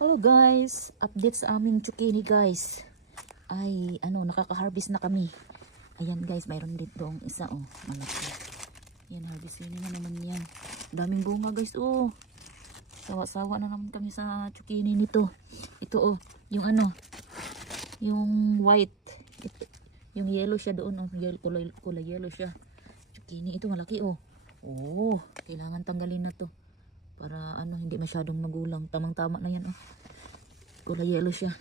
Hello guys, update sa aming zucchini guys. Ay, nakaka-harvest na kami. Ayan guys, mayroon dito isa malaki. Yan, harvestin na naman yan. Daming bunga guys, Sawa-sawa na naman kami sa zucchini nito. Ito yung white. Yung yellow siya doon, kulay yellow siya. Zucchini ito malaki kailangan tanggalin na to. Para hindi masyadong magulang. Tamang-tama na yan Kulay yellow siya.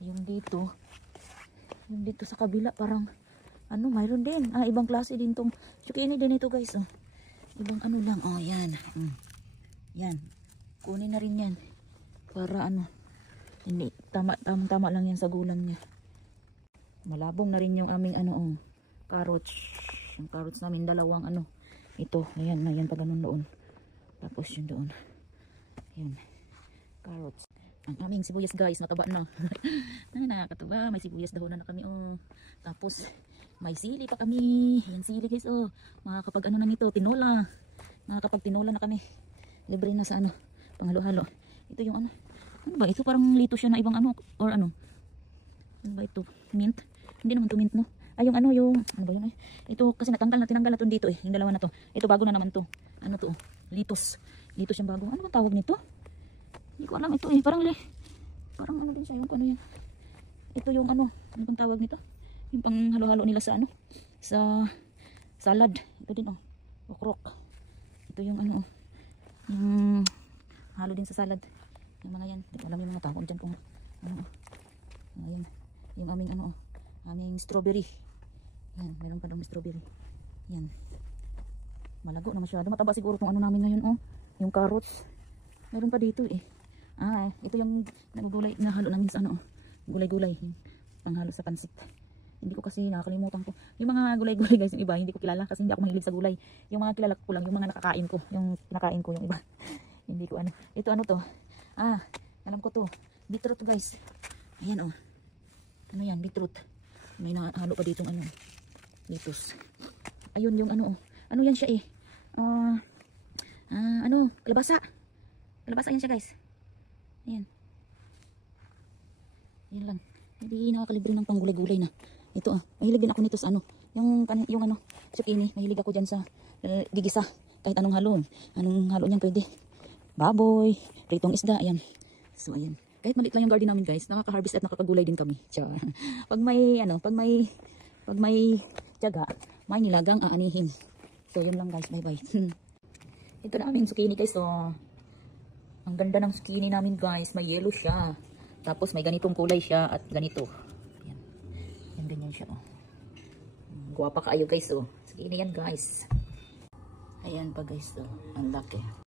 Yung dito sa kabila parang mayroon din. Ibang klase din tong zucchini din ito guys Ibang lang. Yan. Yan. Kunin na rin yan. Para hindi tama lang yan sa gulang niya. Malabong na rin yung aming carrots. Yung carrots namin dalawang ito. Ayan pa ganun doon. Tapos yun doon. Yun. Carrots. Ang aming sibuyas guys, mataba na. Nakakatuwa. May sibuyas dahon na kami Tapos may sili pa kami. Yan sili guys Makakapag na nito, tinola. Makakapag tinola na kami. Libre na sa panghalo-halo. Ito yung ano ba? Ito parang lito siya na ibang or ano ba ito? Mint? Hindi naman to mint no? Yung ano ba yun Ito kasi tinanggal na to dito yung dalawa na to. Ito bago na naman to. Litos yung bago. Ano ba tawag nito? Hindi ko alam ito Parang din siya yung yan. Ito yung ano bang tawag nito? Yung pang halo-halo nila sa sa salad. Ito din okrok. Ito yung yung halo din sa salad. Yung mga yan. Hindi ko alam yung mga tawag dyan kung ayan. Yung aming aming strawberry. Yan, meron pa daw strawberry. Yan. Malago na masyado. Mataba siguro itong namin ngayon yung carrots. Meron pa dito ito yung nagugulay na halo namin sa gulay-gulay. Panghalo sa pansit. Hindi ko kasi nakakalimutan ko. Yung mga gulay-gulay guys, yung iba hindi ko kilala kasi hindi ako mahilig sa gulay. Yung mga kilala ko lang, yung mga nakakain ko, yung pinakain ko yung iba. Hindi ko Ito to? Alam ko to. Beetroot guys. Ayan yan, beetroot. May nahalo pa dito lettuce. Ayun yung ano yan siya kalabasa. Kalabasa yan siya guys. Ayan. Yan lang. Hindi nakakalibre ng panggulay-gulay na. Ito mahilig din ako nito sa yung zucchini. Mahilig ako dyan sa digisa. Kahit anong halo. Anong halo niyan pwede. Baboy, pritong isda, ayan. So ayan. Kahit maliit lang yung garden namin guys, nakaka-harvest at nakakagulay din kami. Pag may tiyaga, may nilagang aanihin. So yun lang guys, bye-bye. Ito na aming zucchini guys. Ang ganda ng zucchini namin guys, may yellow siya. Tapos may ganitong kulay siya at ganito. Yan. Yan ganyan siya Guwapa kaayo guys Zucchini yan guys. Ayan pa guys ang laki.